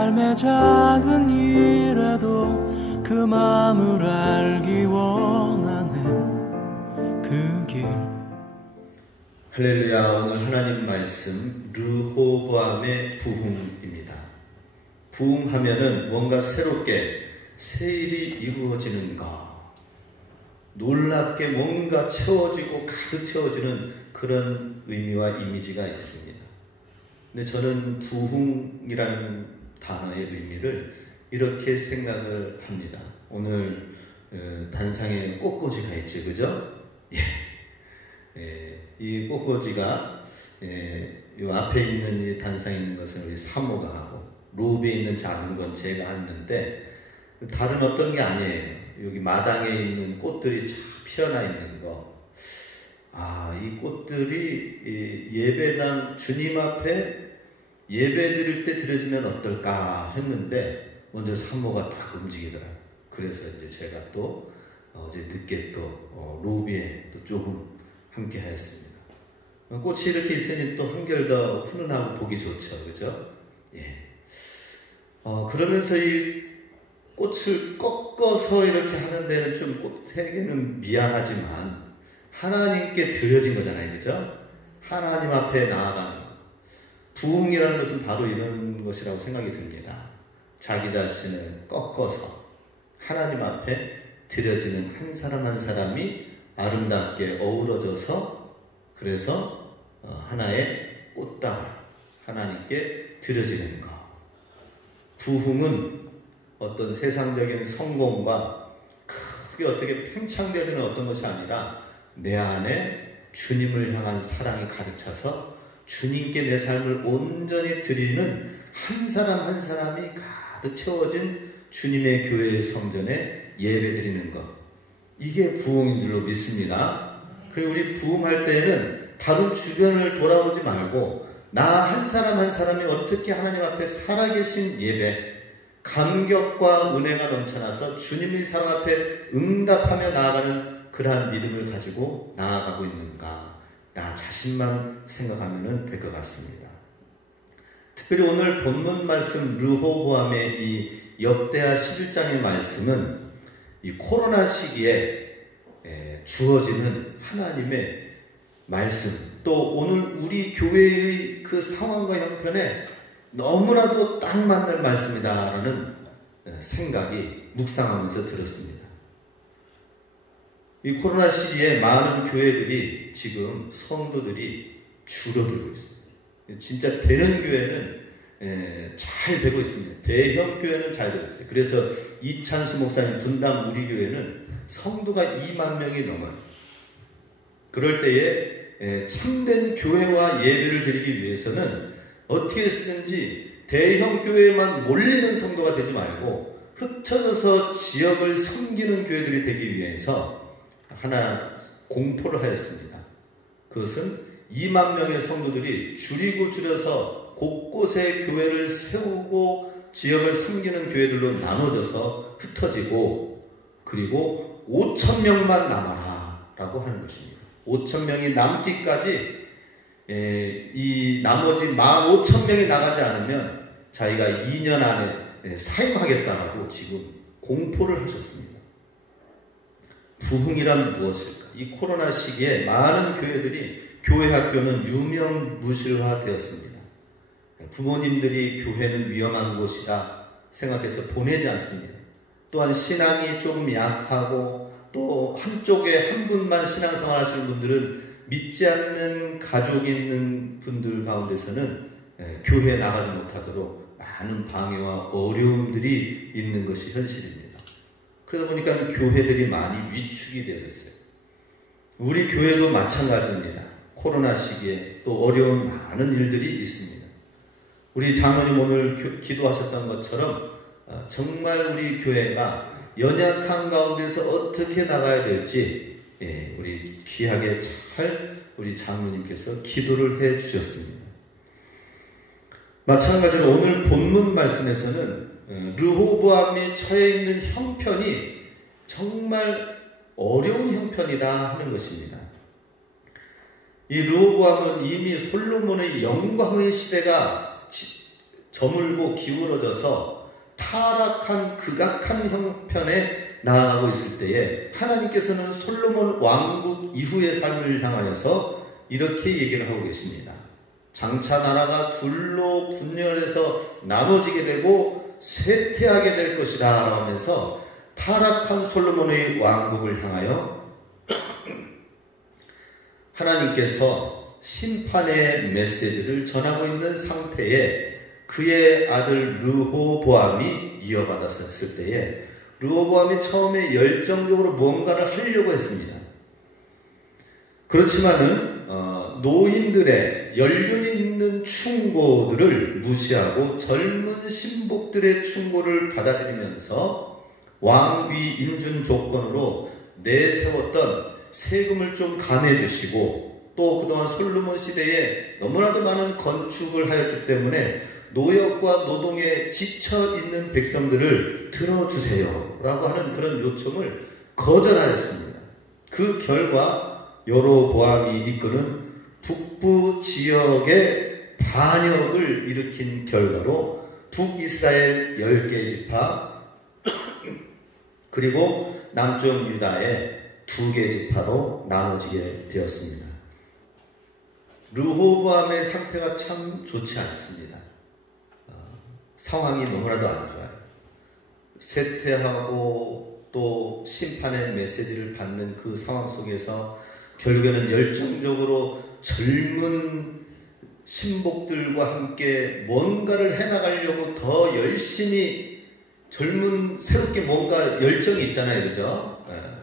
삶의 작은 일에도 그 마음을 알기 원하네. 그 길. 할렐루야. 오늘 하나님 말씀 르호보암의 부흥입니다. 부흥하면은 뭔가 새롭게 새 일이 이루어지는 것, 놀랍게 뭔가 채워지고 가득 채워지는 그런 의미와 이미지가 있습니다. 근데 저는 부흥이라는 단어의 의미를 이렇게 생각을 합니다. 오늘 단상에 꽃꽂이가 있지, 그죠? 이 꽃꽂이가 이 앞에 있는 이 단상에 있는 것은 우리 사모가 하고 로비에 있는 작은 건 제가 했는데 다른 어떤 게 아니에요. 여기 마당에 있는 꽃들이 쫙 피어나 있는 거. 이 꽃들이 예배당 주님 앞에 예배 드릴 때 드려주면 어떨까 했는데 먼저 사모가 딱 움직이더라고요. 그래서 이제 제가 또 어제 늦게 또 로비에 또 조금 함께 하였습니다. 꽃이 이렇게 있으니 또 한결 더 훈훈하고 보기 좋죠. 그죠? 그러면서 이 꽃을 꺾어서 이렇게 하는 데는 좀 꽃에게는 미안하지만 하나님께 드려진 거잖아요. 그죠? 하나님 앞에 나아가는 것. 부흥이라는 것은 바로 이런 것이라고 생각이 듭니다. 자기 자신을 꺾어서 하나님 앞에 드려지는 한 사람 한 사람이 아름답게 어우러져서 그래서 하나의 꽃다발 하나님께 드려지는 것. 부흥은 어떤 세상적인 성공과 크게 어떻게 팽창되어지는 어떤 것이 아니라 내 안에 주님을 향한 사랑이 가득 차서 주님께 내 삶을 온전히 드리는 한 사람 한 사람이 가득 채워진 주님의 교회의 성전에 예배드리는 것. 이게 부흥인 줄로 믿습니다. 그리고 우리 부흥할 때에는 다른 주변을 돌아보지 말고 나 한 사람 한 사람이 어떻게 하나님 앞에 살아계신 예배, 감격과 은혜가 넘쳐나서 주님의 사랑 앞에 응답하며 나아가는 그러한 믿음을 가지고 나아가고 있는가, 나 자신만 생각하면 될 것 같습니다. 특별히 오늘 본문 말씀 르호보암의 이 역대하 11장의 말씀은 이 코로나 시기에 주어지는 하나님의 말씀, 또 오늘 우리 교회의 그 상황과 형편에 너무나도 딱 맞는 말씀이다라는 생각이 묵상하면서 들었습니다. 이 코로나 시기에 많은 교회들이 지금 성도들이 줄어들고 있습니다. 진짜 되는 교회는 잘 되고 있습니다. 대형 교회는 잘 되고 있어요. 그래서 이찬수 목사님 분당 우리 교회는 성도가 2만 명이 넘어요. 그럴 때에 참된 교회와 예배를 드리기 위해서는 어떻게 쓰든지 대형 교회에만 몰리는 성도가 되지 말고 흩어져서 지역을 섬기는 교회들이 되기 위해서 하나 공포를 하였습니다. 그것은 2만 명의 성도들이 줄이고 줄여서 곳곳에 교회를 세우고 지역을 섬기는 교회들로 나눠져서 흩어지고 그리고 5천 명만 남아라 라고 하는 것입니다. 5천 명이 남기까지 이 나머지 15,000명이 나가지 않으면 자기가 2년 안에 사임하겠다라고 지금 공포를 하셨습니다. 부흥이란 무엇일까? 이 코로나 시기에 많은 교회들이 교회 학교는 유명무실화 되었습니다. 부모님들이 교회는 위험한 곳이다 생각해서 보내지 않습니다. 또한 신앙이 조금 약하고 또 한쪽에 한 분만 신앙생활 하시는 분들은 믿지 않는 가족이 있는 분들 가운데서는 교회에 나가지 못하도록 많은 방해와 어려움들이 있는 것이 현실입니다. 그러다 보니까 교회들이 많이 위축이 되어 있어요. 우리 교회도 마찬가지입니다. 코로나 시기에 또 어려운 많은 일들이 있습니다. 우리 장로님 오늘 기도하셨던 것처럼 정말 우리 교회가 연약한 가운데서 어떻게 나가야 될지 우리 귀하게 잘 우리 장로님께서 기도를 해 주셨습니다. 마찬가지로 오늘 본문 말씀에서는 르호보암이 처해 있는 형편이 정말 어려운 형편이다 하는 것입니다. 이 르호보암은 이미 솔로몬의 영광의 시대가 저물고 기울어져서 타락한 극악한 형편에 나아가고 있을 때에 하나님께서는 솔로몬 왕국 이후의 삶을 향하여서 이렇게 얘기를 하고 계십니다. 장차 나라가 둘로 분열해서 나눠지게 되고 쇠퇴하게 될 것이다 라고 하면서 타락한 솔로몬의 왕국을 향하여 하나님께서 심판의 메시지를 전하고 있는 상태에 그의 아들 르호보암이 이어받았을 때에 르호보암이 처음에 열정적으로 뭔가를 하려고 했습니다. 그렇지만은 노인들의 연륜 있는 충고들을 무시하고 젊은 신복들의 충고를 받아들이면서 왕위 인준 조건으로 내세웠던 세금을 좀 감해 주시고 또 그동안 솔로몬 시대에 너무나도 많은 건축을 하였기 때문에 노역과 노동에 지쳐 있는 백성들을 들어주세요 라고 하는 그런 요청을 거절하였습니다. 그 결과 여로보암이 이끄는 북부 지역의 반역을 일으킨 결과로 북이스라엘 10개의 지파 그리고 남쪽 유다의 2개의 지파로 나눠지게 되었습니다. 르호보암의 상태가 참 좋지 않습니다. 상황이 너무나도 안 좋아요. 쇠퇴하고 또 심판의 메시지를 받는 그 상황 속에서 결국에는 열정적으로 젊은 신복들과 함께 뭔가를 해나가려고 더 열심히 새롭게 뭔가 열정이 있잖아요. 그죠?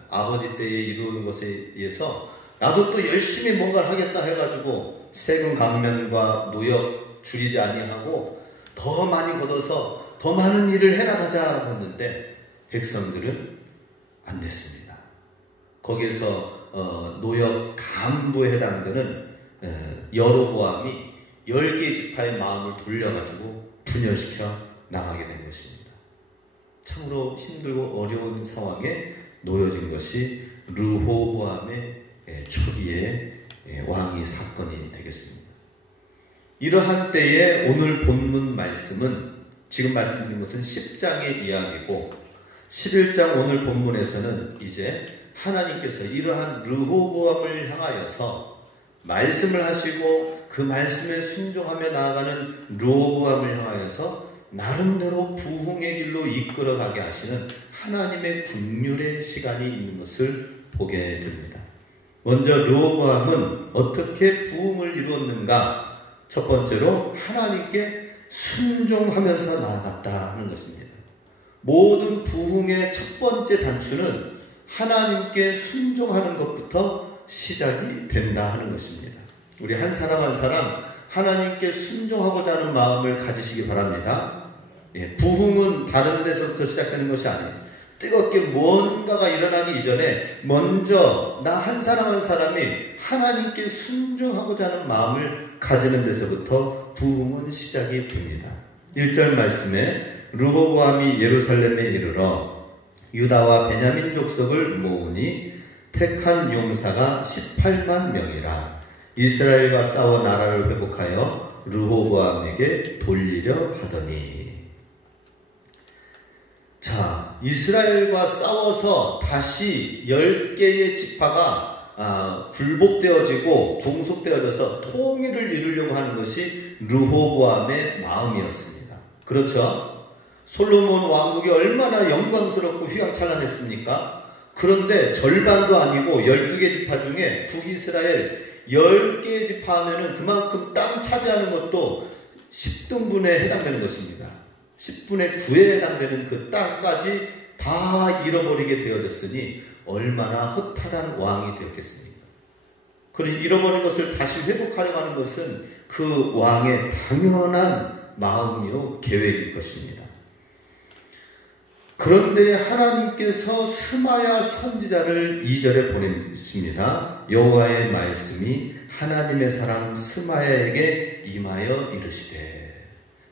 아버지 때에 이루는 것에 의해서 나도 또 열심히 뭔가를 하겠다 해가지고 세금 감면과 노역 줄이지 아니하고 더 많이 걷어서 더 많은 일을 해나가자 했는데 백성들은 안 됐습니다. 거기에서 노역 간부에 해당되는 여로보암이 10개의 지파의 마음을 돌려가지고 분열시켜 나가게 된 것입니다. 참으로 힘들고 어려운 상황에 놓여진 것이 르호보암의 초기의 왕위 사건이 되겠습니다. 이러한 때에 오늘 본문 말씀은 지금 말씀드린 것은 10장의 이야기고 11장 오늘 본문에서는 이제 하나님께서 이러한 르호보암을 향하여서 말씀을 하시고 그 말씀에 순종하며 나아가는 르호보암을 향하여서 나름대로 부흥의 길로 이끌어가게 하시는 하나님의 긍휼의 시간이 있는 것을 보게 됩니다. 먼저 르호보암은 어떻게 부흥을 이루었는가? 첫 번째로 하나님께 순종하면서 나아갔다 하는 것입니다. 모든 부흥의 첫 번째 단추는 하나님께 순종하는 것부터 시작이 된다 하는 것입니다. 우리 한 사람 한 사람 하나님께 순종하고자 하는 마음을 가지시기 바랍니다. 부흥은 다른 데서부터 시작되는 것이 아니에요. 뜨겁게 뭔가가 일어나기 이전에 먼저 나 한 사람 한 사람이 하나님께 순종하고자 하는 마음을 가지는 데서부터 부흥은 시작이 됩니다. 1절 말씀에 르호보암이 예루살렘에 이르러 유다와 베냐민 족속을 모으니 택한 용사가 18만 명이라. 이스라엘과 싸워 나라를 회복하여 르호보암에게 돌리려 하더니. 자, 이스라엘과 싸워서 다시 10개의 지파가 굴복되어지고 종속되어져서 통일을 이루려고 하는 것이 르호보암의 마음이었습니다. 그렇죠? 솔로몬 왕국이 얼마나 영광스럽고 휘황찬란했습니까? 그런데 절반도 아니고 12개 지파 중에 북이스라엘 10개의 지파 하면은 그만큼 땅 차지하는 것도 10등분에 해당되는 것입니다. 10분의 9에 해당되는 그 땅까지 다 잃어버리게 되어졌으니 얼마나 허탈한 왕이 되었겠습니까? 그러니 잃어버린 것을 다시 회복하려고 하는 것은 그 왕의 당연한 마음이요 계획일 것입니다. 그런데 하나님께서 스마야 선지자를 2절에 보내십니다. 여호와의 말씀이 하나님의 사람 스마야에게 임하여 이르시되.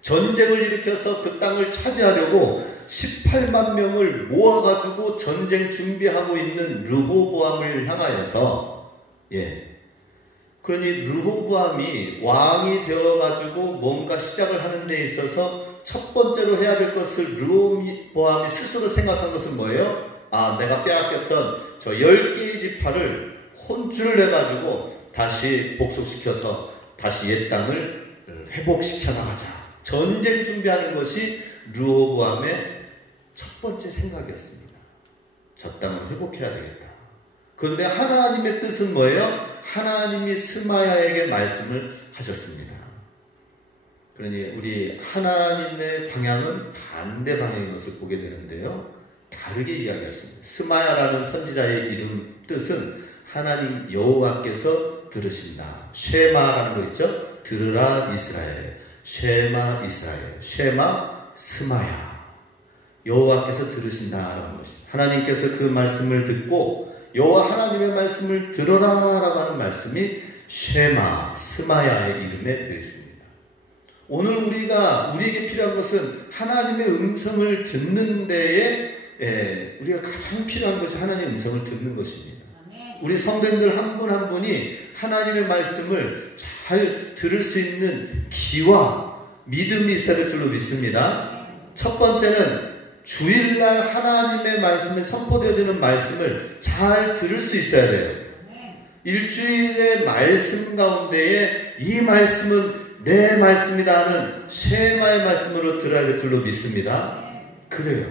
전쟁을 일으켜서 그 땅을 차지하려고 18만 명을 모아가지고 전쟁 준비하고 있는 르호보암을 향하여서 그러니 르호보암이 왕이 되어가지고 뭔가 시작을 하는 데 있어서 첫 번째로 해야 될 것을 르호보암이 스스로 생각한 것은 뭐예요? 아, 내가 빼앗겼던 저 10개의 지파를 혼쭐을 내가지고 다시 복속시켜서 다시 옛 땅을 회복시켜 나가자. 전쟁 준비하는 것이 르호보암의 첫 번째 생각이었습니다. 저 땅을 회복해야 되겠다. 그런데 하나님의 뜻은 뭐예요? 하나님이 스마야에게 말씀을 하셨습니다. 그러니 우리 하나님의 방향은 반대 방향인 것을 보게 되는데요. 다르게 이야기했습니다. 스마야라는 선지자의 이름 뜻은 하나님 여호와께서 들으신다. 쉐마라는 거 있죠? 들으라 이스라엘. 쉐마 이스라엘. 쉐마 스마야. 여호와께서 들으신다라는 것입니다. 하나님께서 그 말씀을 듣고 여호와 하나님의 말씀을 들어라라고 하는 말씀이 쉐마 스마야의 이름에 되어 있습니다. 오늘 우리에게 필요한 것은 하나님의 음성을 듣는 데에 우리가 가장 필요한 것이 하나님의 음성을 듣는 것입니다. 우리 성도님들 한 분 한 분이 하나님의 말씀을 잘 들을 수 있는 귀와 믿음이 있어야 될 줄로 믿습니다. 첫 번째는 주일날 하나님의 말씀이 선포되어지는 말씀을 잘 들을 수 있어야 돼요. 일주일의 말씀 가운데에 이 말씀은 내 말씀이다 하는 쉐마의 말씀으로 들어야 될 줄로 믿습니다. 그래요.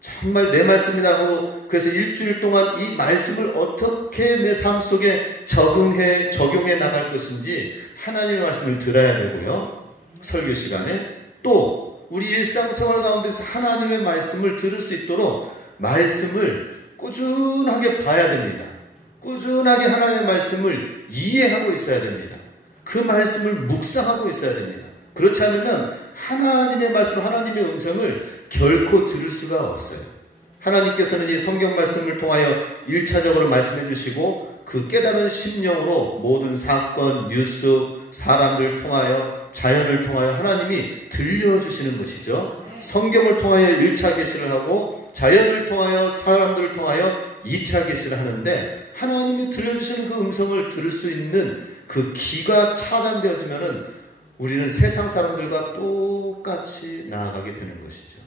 정말 내 말씀이다 하고 그래서 일주일 동안 이 말씀을 어떻게 내 삶 속에 적용해 나갈 것인지 하나님의 말씀을 들어야 되고요. 설교 시간에 또 우리 일상생활 가운데서 하나님의 말씀을 들을 수 있도록 말씀을 꾸준하게 봐야 됩니다. 꾸준하게 하나님의 말씀을 이해하고 있어야 됩니다. 그 말씀을 묵상하고 있어야 됩니다. 그렇지 않으면 하나님의 말씀, 하나님의 음성을 결코 들을 수가 없어요. 하나님께서는 이 성경 말씀을 통하여 1차적으로 말씀해 주시고 그 깨달은 심령으로 모든 사건, 뉴스, 사람들 통하여 자연을 통하여 하나님이 들려주시는 것이죠. 성경을 통하여 1차 계시를 하고 자연을 통하여 사람들을 통하여 2차 계시를 하는데 하나님이 들려주시는 그 음성을 들을 수 있는 그 귀가 차단되어지면은 우리는 세상 사람들과 똑같이 나아가게 되는 것이죠.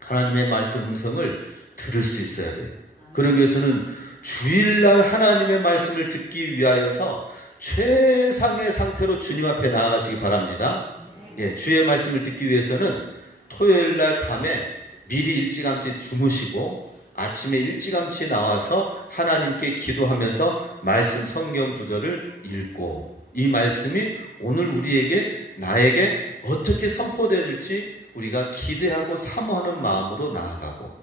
하나님의 말씀 음성을 들을 수 있어야 돼요. 그러기 위해서는 주일날 하나님의 말씀을 듣기 위하여서 최상의 상태로 주님 앞에 나아가시기 바랍니다. 예, 주의 말씀을 듣기 위해서는 토요일날 밤에 미리 일찌감치 주무시고 아침에 일찌감치 나와서 하나님께 기도하면서 말씀 성경 구절을 읽고 이 말씀이 오늘 나에게 어떻게 선포되어질지 우리가 기대하고 사모하는 마음으로 나아가고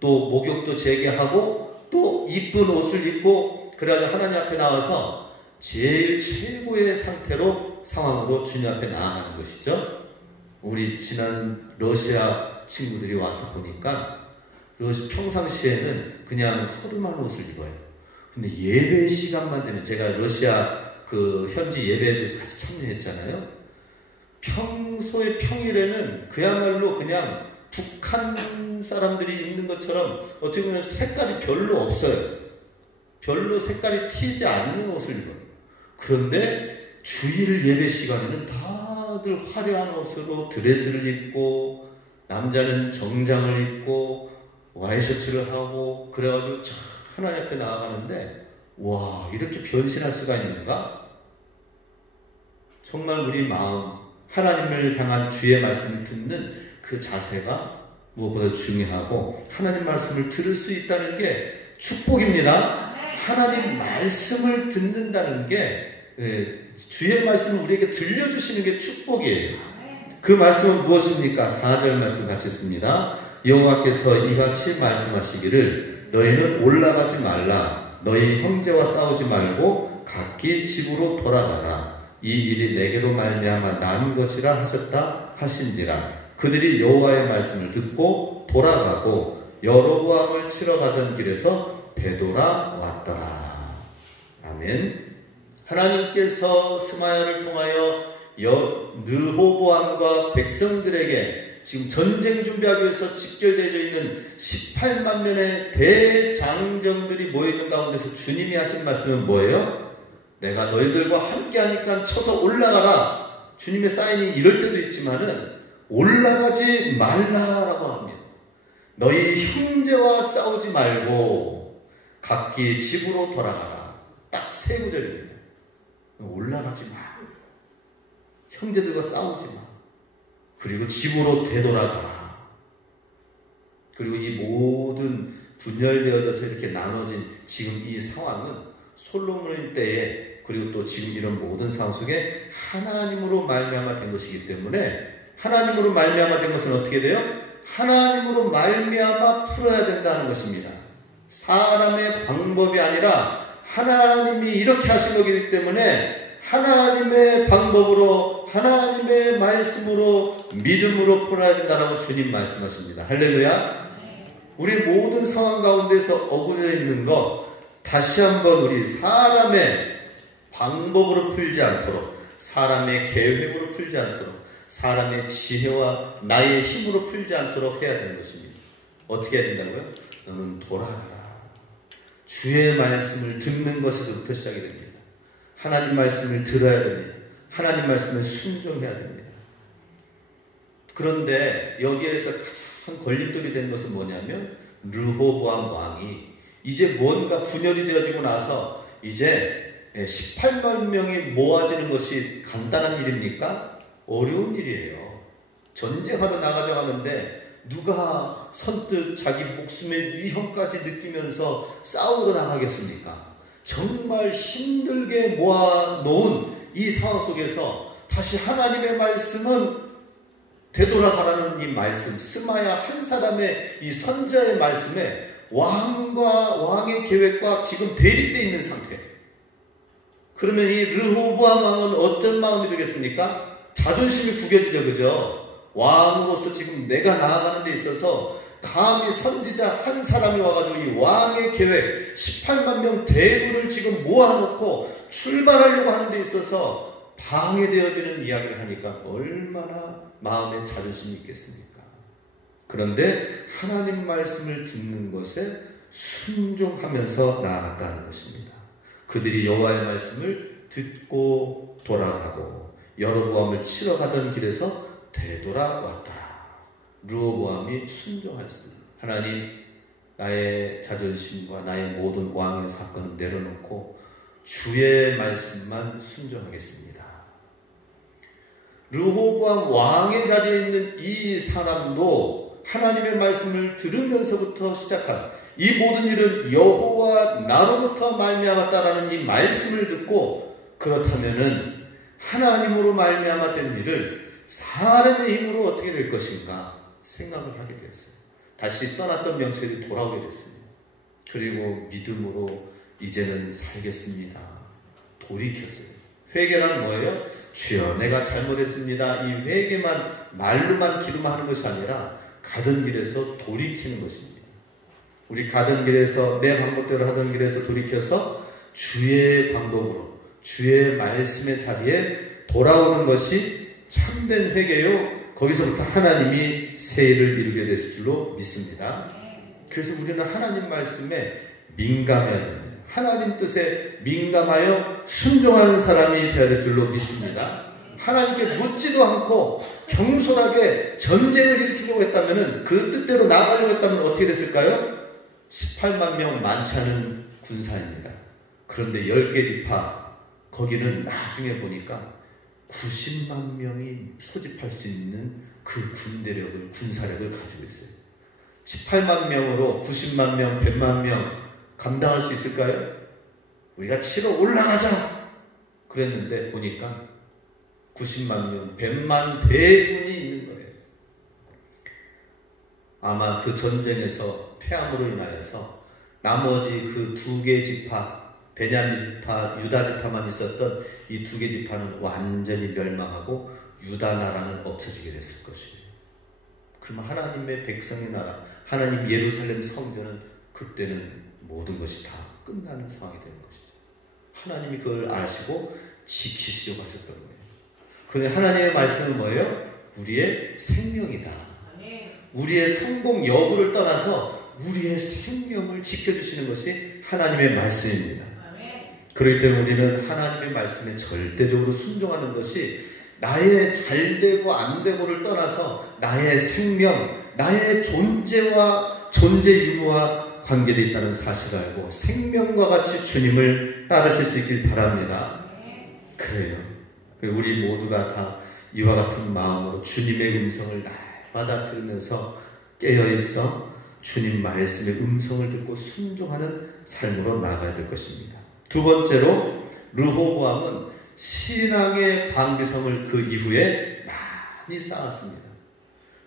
또 목욕도 재개하고 또 이쁜 옷을 입고 그래가지고 하나님 앞에 나와서 제일 최고의 상황으로 주님 앞에 나아가는 것이죠. 우리 지난 러시아 친구들이 와서 보니까 평상시에는 그냥 허름한 옷을 입어요. 근데 예배 시간만 되면 제가 러시아 그 현지 예배에도 같이 참여했잖아요. 평소에 평일에는 그야말로 그냥 북한 사람들이 입는 것처럼 어떻게 보면 색깔이 별로 없어요. 별로 색깔이 튀지 않는 옷을 입어요. 그런데 주일 예배 시간에는 다들 화려한 옷으로 드레스를 입고 남자는 정장을 입고 와이셔츠를 하고 그래가지고 하나님 앞에 나아가는데 와, 이렇게 변신할 수가 있는가? 정말 우리 마음 하나님을 향한 주의 말씀을 듣는 그 자세가 무엇보다 중요하고 하나님 말씀을 들을 수 있다는 게 축복입니다. 하나님 말씀을 듣는다는 게 주의 말씀을 우리에게 들려주시는 게 축복이에요. 그 말씀은 무엇입니까? 4절 말씀 같이 읽습니다. 여호와께서 이같이 말씀하시기를 너희는 올라가지 말라. 너희 형제와 싸우지 말고 각기 집으로 돌아가라. 이 일이 내게로 말미암아 난 것이라 하셨다 하신지라. 그들이 여호와의 말씀을 듣고 돌아가고 여로보암을 치러 가던 길에서 되돌아왔더라. 아멘. 하나님께서 스마야를 통하여 르호보암과 백성들에게 지금 전쟁 준비하기 위해서 집결되어 있는 18만 명의 대장정들이 모여있는 가운데서 주님이 하신 말씀은 뭐예요? 내가 너희들과 함께 하니까 쳐서 올라가라. 주님의 사인이 이럴 때도 있지만은 올라가지 말라라고 합니다. 너희 형제와 싸우지 말고 각기 집으로 돌아가라. 딱 세 구절입니다. 올라가지 마. 형제들과 싸우지 마. 그리고 집으로 되돌아가라. 그리고 이 모든 분열되어져서 이렇게 나눠진 지금 이 상황은 솔로몬 때에 그리고 또 지금 이런 모든 상황 속에 하나님으로 말미암아 된 것이기 때문에 하나님으로 말미암아 된 것은 어떻게 돼요? 하나님으로 말미암아 풀어야 된다는 것입니다. 사람의 방법이 아니라 하나님이 이렇게 하신 거기 때문에 하나님의 방법으로 하나님의 말씀으로 믿음으로 풀어야 된다라고 주님 말씀하십니다. 할렐루야. 우리 모든 상황 가운데서 어그러져 있는 것 다시 한번 우리 사람의 방법으로 풀지 않도록 사람의 계획으로 풀지 않도록 사람의 지혜와 나의 힘으로 풀지 않도록 해야 되는 것입니다. 어떻게 해야 된다고요? 너는 돌아가라. 주의 말씀을 듣는 것에서부터 시작이 됩니다. 하나님 말씀을 들어야 됩니다. 하나님 말씀을 순종해야 됩니다. 그런데 여기에서 가장 걸림돌이 되는 것은 뭐냐면 르호보암 왕이 이제 뭔가 분열이 되어지고 나서 이제 18만 명이 모아지는 것이 간단한 일입니까? 어려운 일이에요. 전쟁하러 나가자 하는데 누가 선뜻 자기 목숨의 위험까지 느끼면서 싸우러 나가겠습니까? 정말 힘들게 모아놓은 이 상황 속에서 다시 하나님의 말씀은 되돌아가라는 이 말씀, 스마야 한 사람의 이 선자의 말씀에 왕과 왕의 계획과 지금 대립되어 있는 상태. 그러면 이 르호보암 왕은 어떤 마음이 들겠습니까? 자존심이 구겨지죠, 그죠? 왕으로서 지금 내가 나아가는 데 있어서 감히 선지자 한 사람이 와가지고 이 왕의 계획 18만 명 대군을 지금 모아놓고 출발하려고 하는 데 있어서 방해되어지는 이야기를 하니까 얼마나 마음에 자존심이 있겠습니까? 그런데 하나님 말씀을 듣는 것에 순종하면서 나아갔다는 것입니다. 그들이 여호와의 말씀을 듣고 돌아가고 여로보암을 치러 가던 길에서 되돌아왔더라. 르호보암이 순종하였습니다. 하나님, 나의 자존심과 나의 모든 왕의 사건을 내려놓고 주의 말씀만 순종하겠습니다. 르호보암 왕의 자리에 있는 이 사람도 하나님의 말씀을 들으면서부터 시작한 이 모든 일은 여호와 나로부터 말미암았다라는 이 말씀을 듣고 그렇다면은 하나님으로 말미암아 된 일을 사람의 힘으로 어떻게 될 것인가 생각을 하게 되었어요. 다시 떠났던 명철이 돌아오게 됐습니다. 그리고 믿음으로 이제는 살겠습니다. 돌이켰어요. 회개란 뭐예요? 주여 내가 잘못했습니다. 이 회개만 말로만 기도만 하는 것이 아니라 가던 길에서 돌이키는 것입니다. 우리 가던 길에서 내 방법대로 하던 길에서 돌이켜서 주의 방법으로 주의 말씀의 자리에 돌아오는 것이 참된 회개요. 거기서부터 하나님이 새 일을 이루게 되실 줄로 믿습니다. 그래서 우리는 하나님 말씀에 민감해야 됩니다. 하나님 뜻에 민감하여 순종하는 사람이 되어야 될 줄로 믿습니다. 하나님께 묻지도 않고 경솔하게 전쟁을 일으키려고 했다면 그 뜻대로 나가려고 했다면 어떻게 됐을까요? 18만 명 많지 않은 군사입니다. 그런데 10개 지파 거기는 나중에 보니까 90만 명이 소집할 수 있는 그 군대력을, 군사력을 가지고 있어요. 18만 명으로 90만 명, 100만 명 감당할 수 있을까요? 우리가 치러 올라가자! 그랬는데 보니까 90만 명, 100만 대군이 있는 거예요. 아마 그 전쟁에서 패함으로 인하여서 나머지 그 2개 지파, 베냐민 지파, 유다 지파만 있었던 이 2개 지파는 완전히 멸망하고 유다 나라는 없어지게 됐을 것이에요. 그러면 하나님의 백성의 나라, 하나님 예루살렘 성전은 그때는 모든 것이 다 끝나는 상황이 되는 것이죠. 하나님이 그걸 아시고 지키시려고 하셨던 거예요. 그런데 하나님의 말씀은 뭐예요? 우리의 생명이다. 우리의 성공 여부를 떠나서 우리의 생명을 지켜주시는 것이 하나님의 말씀입니다. 그렇기 때문에 우리는 하나님의 말씀에 절대적으로 순종하는 것이 나의 잘되고 안되고를 떠나서 나의 생명, 나의 존재와 존재 유무와 관계되어 있다는 사실을 알고 생명과 같이 주님을 따르실 수 있길 바랍니다. 그래요. 우리 모두가 다 이와 같은 마음으로 주님의 음성을 날마다 들으면서 깨어있어 주님 말씀의 음성을 듣고 순종하는 삶으로 나아가야 될 것입니다. 두 번째로 르호보암은 신앙의 방비성을 그 이후에 많이 쌓았습니다.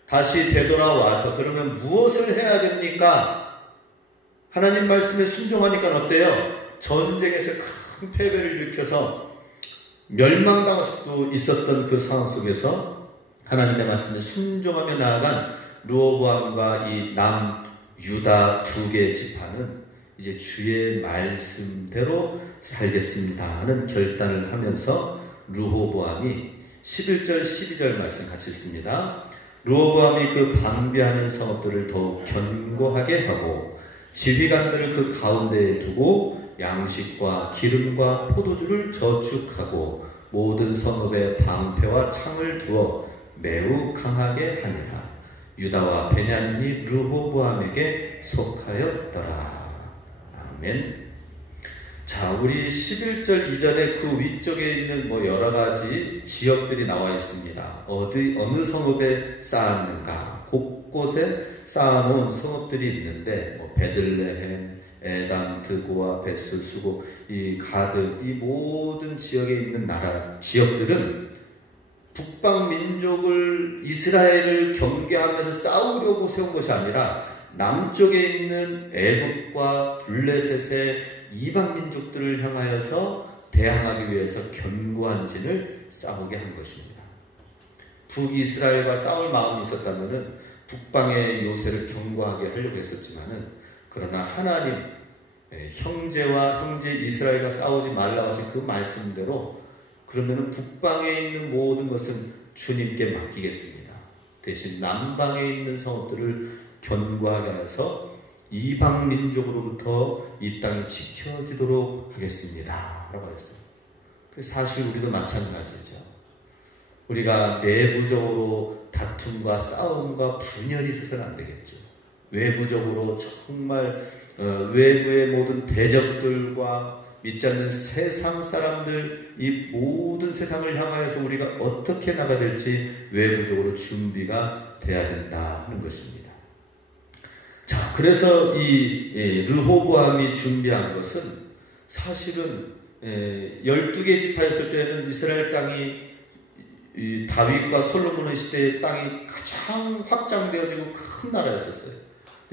다시 되돌아와서 그러면 무엇을 해야 됩니까? 하나님 말씀에 순종하니까 어때요? 전쟁에서 큰 패배를 일으켜서 멸망당할 수도 있었던 그 상황 속에서 하나님의 말씀에 순종하며 나아간 르호보암과 이 남유다 두 개의 지파는 이제 주의 말씀대로 살겠습니다 하는 결단을 하면서 르호보암이 11절 12절 말씀 같이 읽습니다. 르호보암이 그 방비하는 성읍들을 더욱 견고하게 하고 지휘관들을 그 가운데에 두고 양식과 기름과 포도주를 저축하고 모든 성읍에 방패와 창을 두어 매우 강하게 하니라. 유다와 베냐민이 르호보암에게 속하였더라. 아멘. 자, 우리 11절 이전에 그 위쪽에 있는 여러 가지 지역들이 나와 있습니다. 어느 성읍에 쌓았는가? 곳곳에 쌓아놓은 성읍들이 있는데, 베들레헴, 에담, 드고와 베스, 수고, 이 가드, 이 모든 지역에 있는 지역들은 북방 민족을 이스라엘을 경계하면서 싸우려고 세운 것이 아니라 남쪽에 있는 애굽과 블레셋의 이방 민족들을 향하여서 대항하기 위해서 견고한 진을 싸우게 한 것입니다. 북이스라엘과 싸울 마음이 있었다면 북방의 요새를 견고하게 하려고 했었지만은, 그러나 하나님 형제와 형제 이스라엘과 싸우지 말라고 하신 그 말씀대로 그러면은 북방에 있는 모든 것은 주님께 맡기겠습니다. 대신 남방에 있는 성읍들을 견고하게 해서 이방 민족으로부터 이 땅이 지켜지도록 하겠습니다 라고 했어요. 사실 우리도 마찬가지죠. 우리가 내부적으로 다툼과 싸움과 분열이 있어서는 안 되겠죠. 외부적으로 정말 외부의 모든 대적들과 믿지 않는 세상 사람들, 이 모든 세상을 향하여서 우리가 어떻게 나가야 될지 외부적으로 준비가 돼야 된다 하는 것입니다. 자, 그래서 이 르호보암이 준비한 것은 사실은 12개 지파였을 때는 이스라엘 땅이 이 다윗과 솔로몬의 시대의 땅이 가장 확장되어지고 큰 나라였었어요.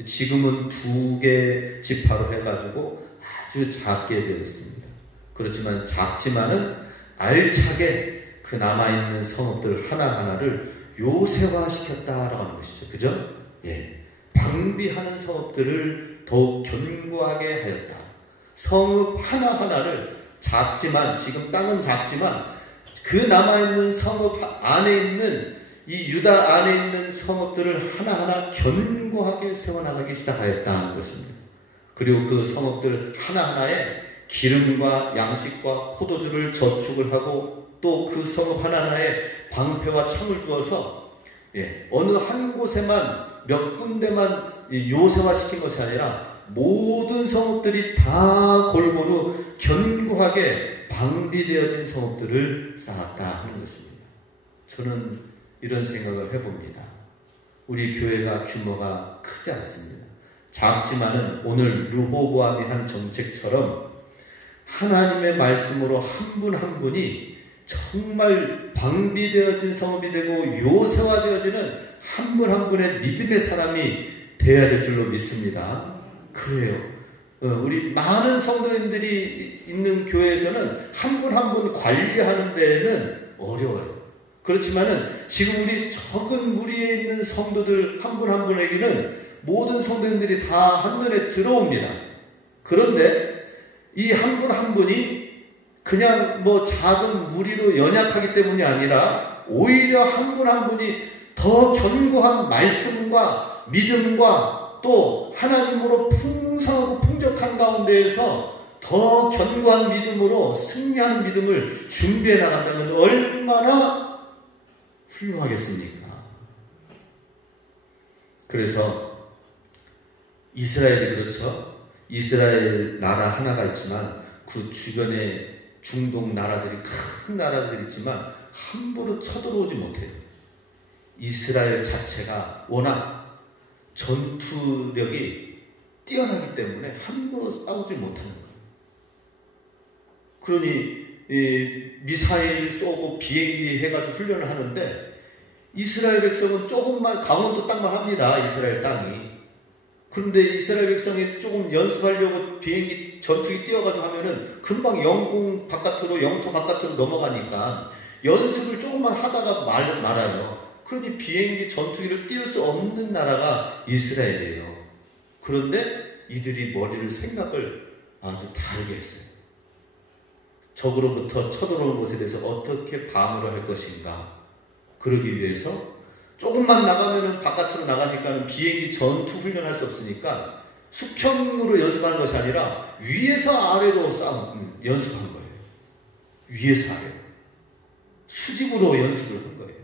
지금은 2개 지파로 해가지고 아주 작게 되었습니다. 그렇지만 작지만은 알차게 그 남아있는 성읍들 하나하나를 요새화시켰다라고 하는 것이죠. 그죠? 예. 방비하는 성읍들을 더욱 견고하게 하였다. 성읍 하나하나를 작지만, 지금 땅은 작지만 그 남아있는 성읍 안에 있는 이 유다 안에 있는 성읍들을 하나하나 견고하게 세워나가기 시작하였다는 것입니다. 그리고 그 성읍들 하나하나에 기름과 양식과 포도주를 저축을 하고 또 그 성읍 하나하나에 방패와 창을 두어서 어느 한 곳에만 몇 군데만 요새화시킨 것이 아니라 모든 성읍들이 다 골고루 견고하게 방비되어진 성읍들을 쌓았다 하는 것입니다. 저는 이런 생각을 해봅니다. 우리 교회가 규모가 크지 않습니다. 작지만은 오늘 르호보암이 한 정책처럼 하나님의 말씀으로 한 분 한 분이 정말 방비되어진 성읍이 되고 요새화되어지는 한 분 한 분의 믿음의 사람이 되어야 될 줄로 믿습니다. 그래요. 우리 많은 성도님들이 있는 교회에서는 한 분 한 분 관리하는 데에는 어려워요. 그렇지만은 지금 우리 적은 무리에 있는 성도들 한 분 한 분에게는 모든 성도님들이 다 한눈에 들어옵니다. 그런데 이 한 분 한 분이 그냥 작은 무리로 연약하기 때문이 아니라 오히려 한 분 한 분이 더 견고한 말씀과 믿음과 또 하나님으로 풍성하고 풍족한 가운데에서 더 더 견고한 믿음으로 승리하는 믿음을 준비해 나간다면 얼마나 훌륭하겠습니까? 그래서 이스라엘이 그렇죠. 이스라엘 나라 하나가 있지만 그 주변에 중동 나라들이 큰 나라들이 있지만 함부로 쳐들어오지 못해요. 이스라엘 자체가 워낙 전투력이 뛰어나기 때문에 함부로 싸우지 못하는 거예요. 그러니 미사일 쏘고 비행기 해가지고 훈련을 하는데 이스라엘 백성은 조금만 강원도 땅만 합니다. 이스라엘 땅이. 그런데 이스라엘 백성이 조금 연습하려고 비행기 전투기 뛰어가지고 하면은 금방 영토 바깥으로 넘어가니까 연습을 조금만 하다가 말아요. 그러니 비행기 전투기를 띄울 수 없는 나라가 이스라엘이에요. 그런데 이들이 생각을 아주 다르게 했어요. 적으로부터 쳐들어오는 것에 대해서 어떻게 방어를 할 것인가. 그러기 위해서 조금만 나가면은 바깥으로 나가니까는 비행기 전투 훈련할 수 없으니까 수평으로 연습하는 것이 아니라 위에서 아래로 연습한 거예요. 위에서 아래로. 수직으로 연습을 한 거예요.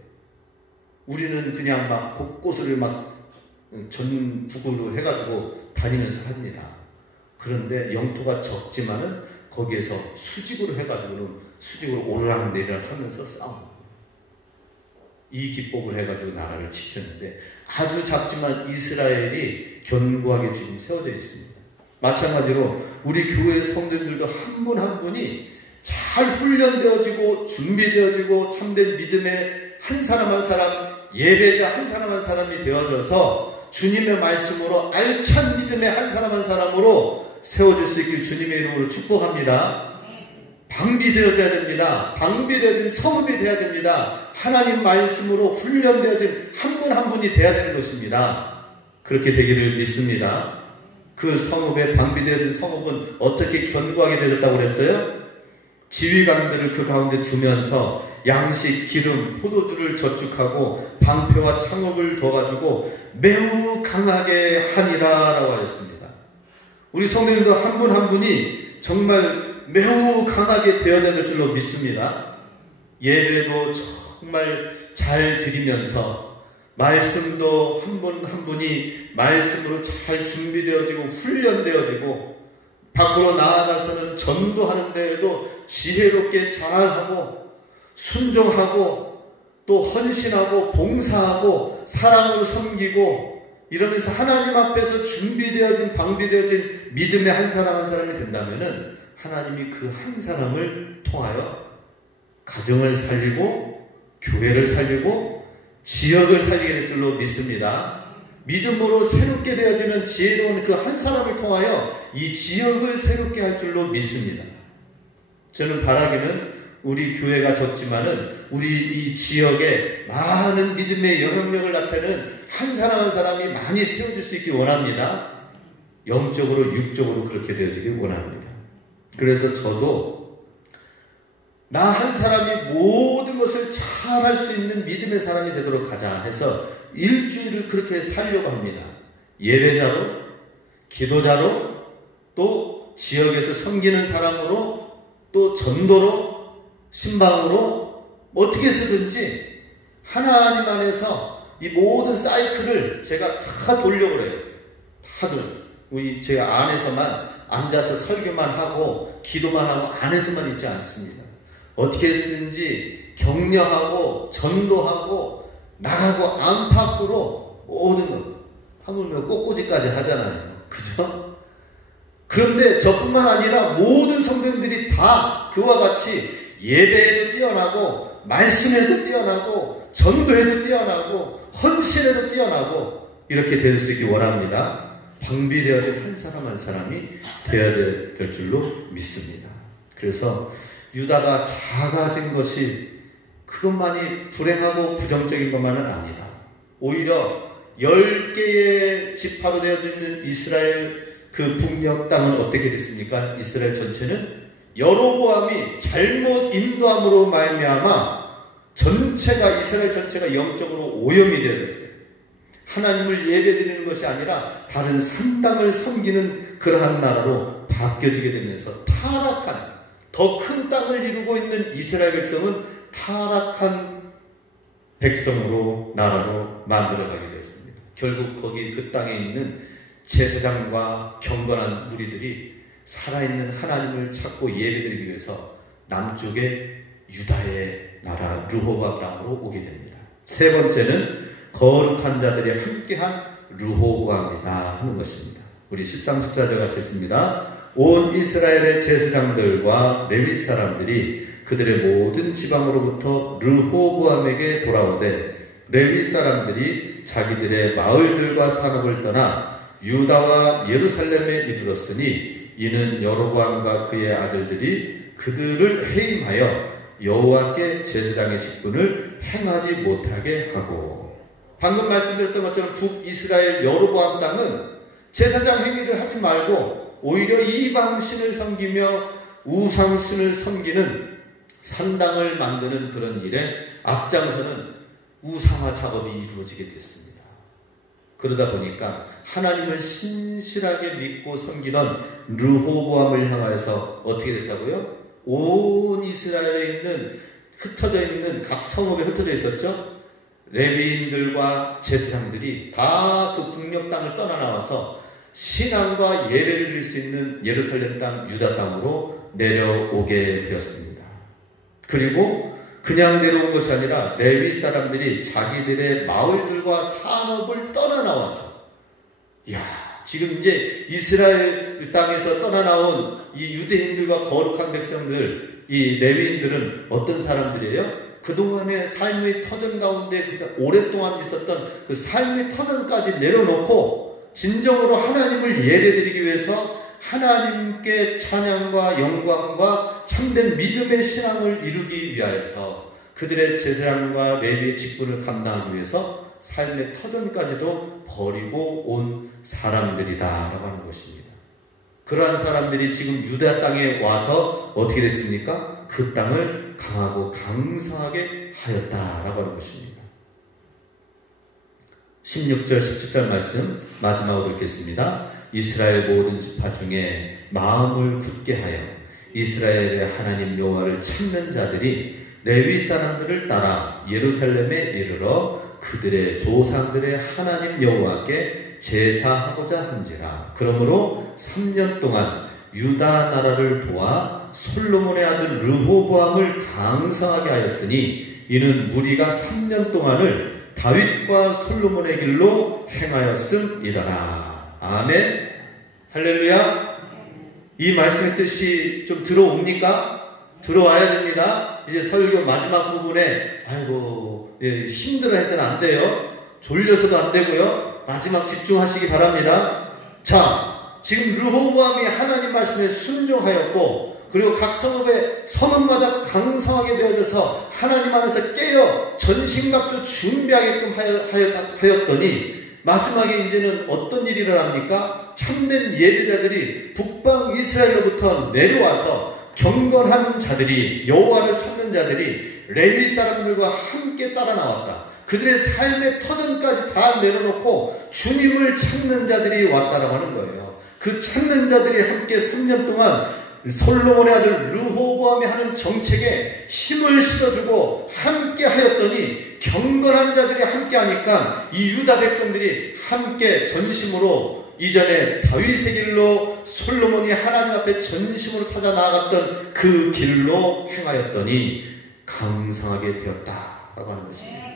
우리는 그냥 막 곳곳을 막 전국으로 해가지고 다니면서 합니다. 그런데 영토가 적지만은 거기에서 수직으로 해가지고는 수직으로 오르락내리락 하면서 싸웁니다. 이 기법을 해가지고 나라를 지켰는데 아주 작지만 이스라엘이 견고하게 지금 세워져 있습니다. 마찬가지로 우리 교회 성도들도 한 분 한 분이 잘 훈련되어지고 준비되어지고 참된 믿음의 한 사람 한 사람, 예배자 한 사람 한 사람이 되어져서 주님의 말씀으로 알찬 믿음의 한 사람 한 사람으로 세워질 수 있길 주님의 이름으로 축복합니다. 방비되어져야 됩니다. 방비되어진 성읍이 되어야 됩니다. 하나님 말씀으로 훈련되어진 한 분 한 분이 되어야 되는 것입니다. 그렇게 되기를 믿습니다. 그 성읍에 방비되어진 성읍은 어떻게 견고하게 되었다고 그랬어요? 지휘관들을 그 가운데 두면서 양식, 기름, 포도주를 저축하고 방패와 창업을 둬가지고 매우 강하게 하니라 라고 하였습니다. 우리 성도님도 한 분 한 분이 정말 매우 강하게 되어야 될 줄로 믿습니다. 예배도 정말 잘 드리면서 말씀도 한 분 한 분이 말씀으로 잘 준비되어지고 훈련되어지고 밖으로 나아가서는 전도하는 데에도 지혜롭게 잘하고 순종하고 또 헌신하고 봉사하고 사랑으로 섬기고 이러면서 하나님 앞에서 준비되어진 방비되어진 믿음의 한 사람 한 사람이 된다면은 하나님이 그 한 사람을 통하여 가정을 살리고 교회를 살리고 지역을 살리게 될 줄로 믿습니다. 믿음으로 새롭게 되어지는 지혜로운 그 한 사람을 통하여 이 지역을 새롭게 할 줄로 믿습니다. 저는 바라기는 우리 교회가 적지만은 우리 이 지역에 많은 믿음의 영향력을 나타내는 한 사람 한 사람이 많이 세워질 수 있길 원합니다. 영적으로 육적으로 그렇게 되어지길 원합니다. 그래서 저도 나 한 사람이 모든 것을 잘 할 수 있는 믿음의 사람이 되도록 하자 해서 일주일을 그렇게 살려고 합니다. 예배자로, 기도자로, 또 지역에서 섬기는 사람으로, 또 전도로, 신방으로 어떻게 해서든지 하나님 안에서 이 모든 사이클을 제가 다 돌려고 해요. 다들 제가 안에서만 앉아서 설교만 하고 기도만 하고 안에서만 있지 않습니다. 어떻게 했는지 격려하고 전도하고 나가고 안팎으로 모든 것 하물며 꽃꽂이까지 하잖아요. 그죠? 그런데 저뿐만 아니라 모든 성도님들이 다 그와 같이 예배에도 뛰어나고 말씀에도 뛰어나고 전도에도 뛰어나고 헌신에도 뛰어나고 이렇게 될 수 있기 원합니다. 방비되어진 한 사람 한 사람이 되어야 될 줄로 믿습니다. 그래서 유다가 작아진 것이 그것만이 불행하고 부정적인 것만은 아니다. 오히려 10개의 지파로 되어지는 이스라엘 그 북녘 땅은 어떻게 됐습니까? 이스라엘 전체는 여로보암이 잘못 인도함으로 말미암아 이스라엘 전체가 영적으로 오염이 되었어요. 하나님을 예배드리는 것이 아니라 다른 산당을 섬기는 그러한 나라로 바뀌어지게 되면서 타락한, 더 큰 땅을 이루고 있는 이스라엘 백성은 타락한 백성으로, 나라로 만들어가게 되었습니다. 결국 거기 그 땅에 있는 제사장과 경건한 무리들이 살아있는 하나님을 찾고 예배드리기 위해서 남쪽의 유다의 나라 르호보암 땅으로 오게 됩니다. 세 번째는 거룩한 자들이 함께한 르호보암이다 하는 것입니다. 우리 13, 14절 같이 했습니다. 온 이스라엘의 제사장들과 레위 사람들이 그들의 모든 지방으로부터 르호보암에게 돌아오되 레위 사람들이 자기들의 마을들과 산업을 떠나 유다와 예루살렘에 이르렀으니 이는 여로보암과 그의 아들들이 그들을 해임하여 여호와께 제사장의 직분을 행하지 못하게 하고, 방금 말씀드렸던 것처럼 북이스라엘 여로보암 땅은 제사장 행위를 하지 말고 오히려 이방신을 섬기며 우상신을 섬기는 산당을 만드는 그런 일에 앞장서는 우상화 작업이 이루어지게 됐습니다. 그러다 보니까 하나님을 신실하게 믿고 섬기던 르호보암을 향하여서 어떻게 됐다고요? 온 이스라엘에 있는 흩어져 있는 각 성읍에 흩어져 있었죠. 레위인들과 제사장들이 다 그 북녘 땅을 떠나 나와서 신앙과 예배를 드릴 수 있는 예루살렘 땅, 유다 땅으로 내려오게 되었습니다. 그리고 그냥 내려온 것이 아니라 레위 사람들이 자기들의 마을들과 산업을 떠나 나와서, 지금 이제 이스라엘 땅에서 떠나 나온 이 유대인들과 거룩한 백성들, 이 레위인들은 어떤 사람들이에요? 그동안의 삶의 터전 가운데 오랫동안 있었던 그 삶의 터전까지 내려놓고 진정으로 하나님을 예배드리기 위해서 하나님께 찬양과 영광과 참된 믿음의 신앙을 이루기 위하여서 그들의 제사장과 레위의 직분을 감당하기 위해서 삶의 터전까지도 버리고 온 사람들이다 라고 하는 것입니다. 그러한 사람들이 지금 유다 땅에 와서 어떻게 됐습니까? 그 땅을 강하고 강성하게 하였다라고 하는 것입니다. 16절 17절 말씀 마지막으로 읽겠습니다. 이스라엘 모든 지파 중에 마음을 굳게 하여 이스라엘의 하나님 여호와를 찾는 자들이 레위 사람들을 따라 예루살렘에 이르러 그들의 조상들의 하나님 여호와께 제사하고자 한지라. 그러므로 3년 동안 유다 나라를 도와 솔로몬의 아들 르호보암을 강성하게 하였으니 이는 무리가 3년 동안을 다윗과 솔로몬의 길로 행하였음이더라. 아멘. 할렐루야. 이 말씀의 뜻이 좀 들어옵니까? 들어와야 됩니다. 이제 설교 마지막 부분에 힘들어해서는 안 돼요. 졸려서도 안 되고요. 마지막 집중하시기 바랍니다. 자, 지금 르호보암이 하나님 말씀에 순종하였고, 그리고 각 성읍의 성읍마다 강성하게 되어져서 하나님 안에서 깨어 전신갑주 준비하게끔 하였더니 마지막에 이제는 어떤 일이 일어납니까? 참된 예배자들이 북방 이스라엘로부터 내려와서 경건한 자들이, 여호와를 찾는 자들이 레위 사람들과 함께 따라 나왔다. 그들의 삶의 터전까지 다 내려놓고 주님을 찾는 자들이 왔다라고 하는 거예요. 그 찾는 자들이 함께 3년 동안 솔로몬의 아들 르호보암이 하는 정책에 힘을 실어주고 함께 하였더니 경건한 자들이 함께 하니까 이 유다 백성들이 함께 전심으로 이전에 다윗의 길로 솔로몬이 하나님 앞에 전심으로 찾아 나아갔던 그 길로 행하였더니 강성하게 되었다라고 하는 것입니다.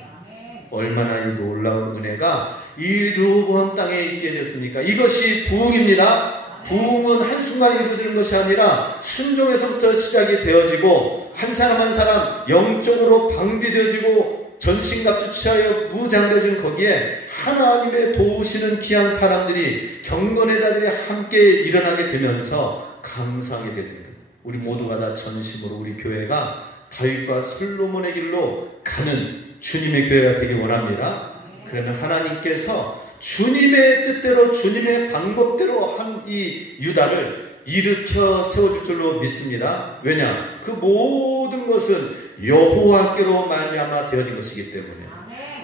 얼마나 이 놀라운 은혜가 이 르호보암 땅에 있게 되었습니까? 이것이 부흥입니다. 부흥은 한순간에 이루어지는 것이 아니라 순종에서부터 시작이 되어지고 한 사람 한 사람 영적으로 방비되어지고 전신갑주 취하여 무장되어진 거기에 하나님의 도우시는 귀한 사람들이, 경건의 자들이 함께 일어나게 되면서 강성하게 되어집니다. 우리 모두가 다 전심으로 우리 교회가 다윗과 솔로몬의 길로 가는 주님의 교회가 되길 원합니다. 그러면 하나님께서 주님의 뜻대로 주님의 방법대로 한 이 유다를 일으켜 세워줄 줄로 믿습니다. 왜냐? 그 모든 것은 여호와께로 말미암아 되어진 것이기 때문에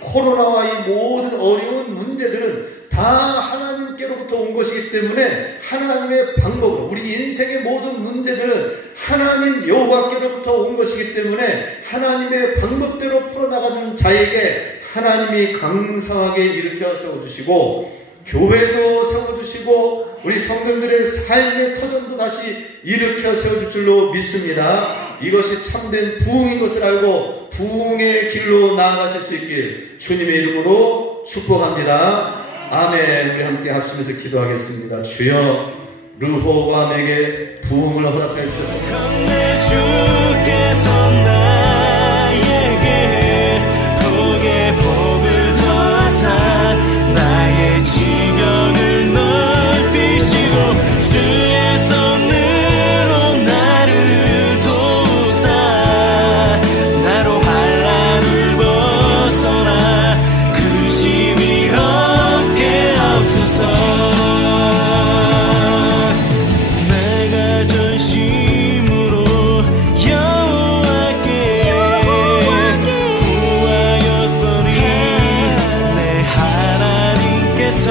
코로나와 이 모든 어려운 문제들은 다 하나님께로부터 온 것이기 때문에 하나님의 방법으로, 우리 인생의 모든 문제들은 하나님 여호와께로부터 온 것이기 때문에 하나님의 방법대로 풀어나가는 자에게 하나님이 강성하게 일으켜 세워주시고, 교회도 세워주시고 우리 성도들의 삶의 터전도 다시 일으켜 세워줄 줄로 믿습니다. 이것이 참된 부흥인 것을 알고 부흥의 길로 나아가실 수 있길 주님의 이름으로 축복합니다. 아멘. 우리 함께 합심해서 기도하겠습니다. 주여, 르호밤에게 부흥을 허락해 주옵소서. 주께서 나에게 복의 복을 더하사 나의 지경을 넓히시고 주의 손으로 나를 도우사 나로 환난을 벗어나 근심이 없게 하옵소서. 내가 전심으로 여호와께 구하였더니 내 하나님께서